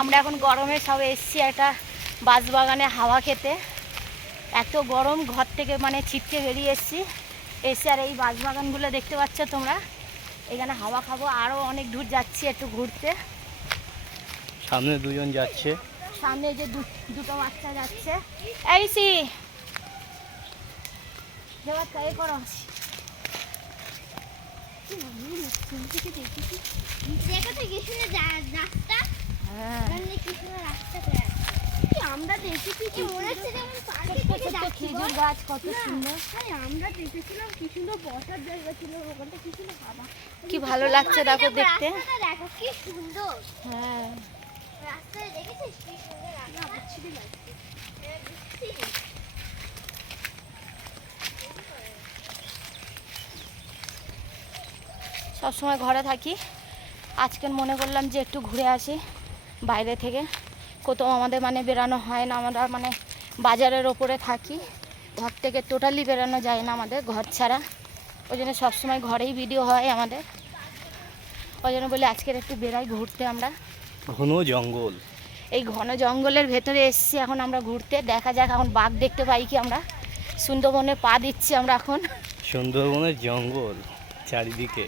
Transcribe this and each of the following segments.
আমরা এখন গরমে সব এসছি একটা বাঁশবাগানে হাওয়া খেতে। এত গরম, ঘর থেকে মানে ছিটকে বেরিয়ে এসছি, এসে আর এই বাঁশবাগানগুলো দেখতে পাচ্ছ তোমরা, এখানে হাওয়া খাবো। আরও অনেক দূর যাচ্ছি একটু ঘুরতে। সামনে দুজন যাচ্ছে, সামনে যে দুটো বাচ্চা যাচ্ছে। এই সি বাচ্চা এ করো, আমরা দেখেছি খেজুর গাছ কত সুন্দর। আমরা দেখেছিলাম কি সুন্দর বসার জায়গা ছিল, ওখানটা কি সুন্দর হাওয়া, কি ভালো লাগছে দেখো দেখতে। দেখো কি সুন্দর। হ্যাঁ রাস্তায় দেখেছিস কি সুন্দর লাগছে। সবসময় ঘরে থাকি, আজকে মনে করলাম যে একটু ঘুরে আসি বাইরে থেকে। কোথাও আমাদের মানে বেরানো হয় না, আমরা মানে বাজারের ওপরে থাকি, ঘর থেকে টোটালি বেরানো যায় না আমাদের ঘর ছাড়া। ওই জন্য সবসময় ঘরেই ভিডিও হয় আমাদের, ওই জন্য বলি আজকের একটু বেরাই ঘুরতে। আমরা ঘন জঙ্গল, এই ঘন জঙ্গলের ভেতরে এসছি এখন আমরা ঘুরতে। দেখা যাক এখন বাঘ দেখতে পাই কি। আমরা সুন্দরবনে পা দিচ্ছি আমরা এখন। সুন্দরবনের জঙ্গল চারিদিকে।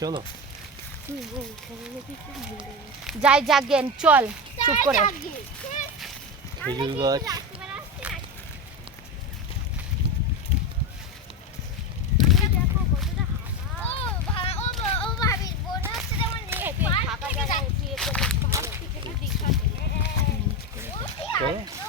চলো যাই জাগেন, চল চুপ করে। খেজুর গাছ, চলো।